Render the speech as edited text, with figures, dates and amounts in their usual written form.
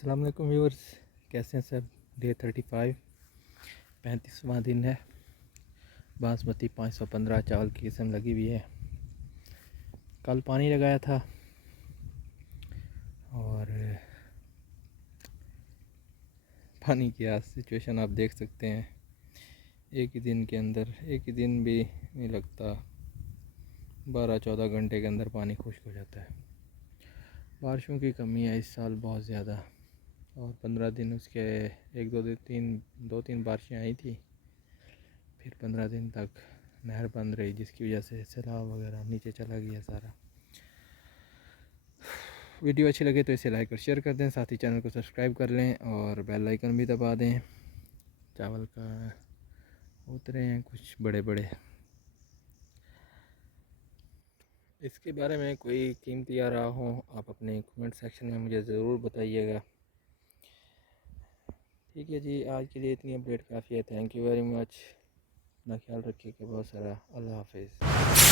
अस्सलाम वालेकुम व्यूअर्स, कैसे हैं सब। डे 35 35वां दिन है। बासमती 515 चावल की किस्म लगी हुई है। कल पानी लगाया था और पानी की आज सिचुएशन आप देख सकते हैं। एक ही दिन के अंदर, एक ही दिन भी नहीं लगता, 12-14 घंटे के अंदर पानी खुश्क हो जाता है। बारिशों की कमी है इस साल बहुत ज़्यादा, और 15 दिन उसके एक दो तीन बारिशें आई थी, फिर 15 दिन तक नहर बंद रही, जिसकी वजह से सैलाब वगैरह नीचे चला गया सारा। वीडियो अच्छी लगे तो इसे लाइक और शेयर कर दें, साथ ही चैनल को सब्सक्राइब कर लें और बेल आइकन भी दबा दें। चावल का उतरे हैं कुछ बड़े बड़े। इसके बारे में कोई कीमती आ रहा हो, आप अपने कमेंट सेक्शन में मुझे ज़रूर बताइएगा। ठीक है जी, आज के लिए इतनी अपडेट काफ़ी है। Thank you very much. अपना ख्याल रखिएगा बहुत सारा। अल्लाह हाफिज़।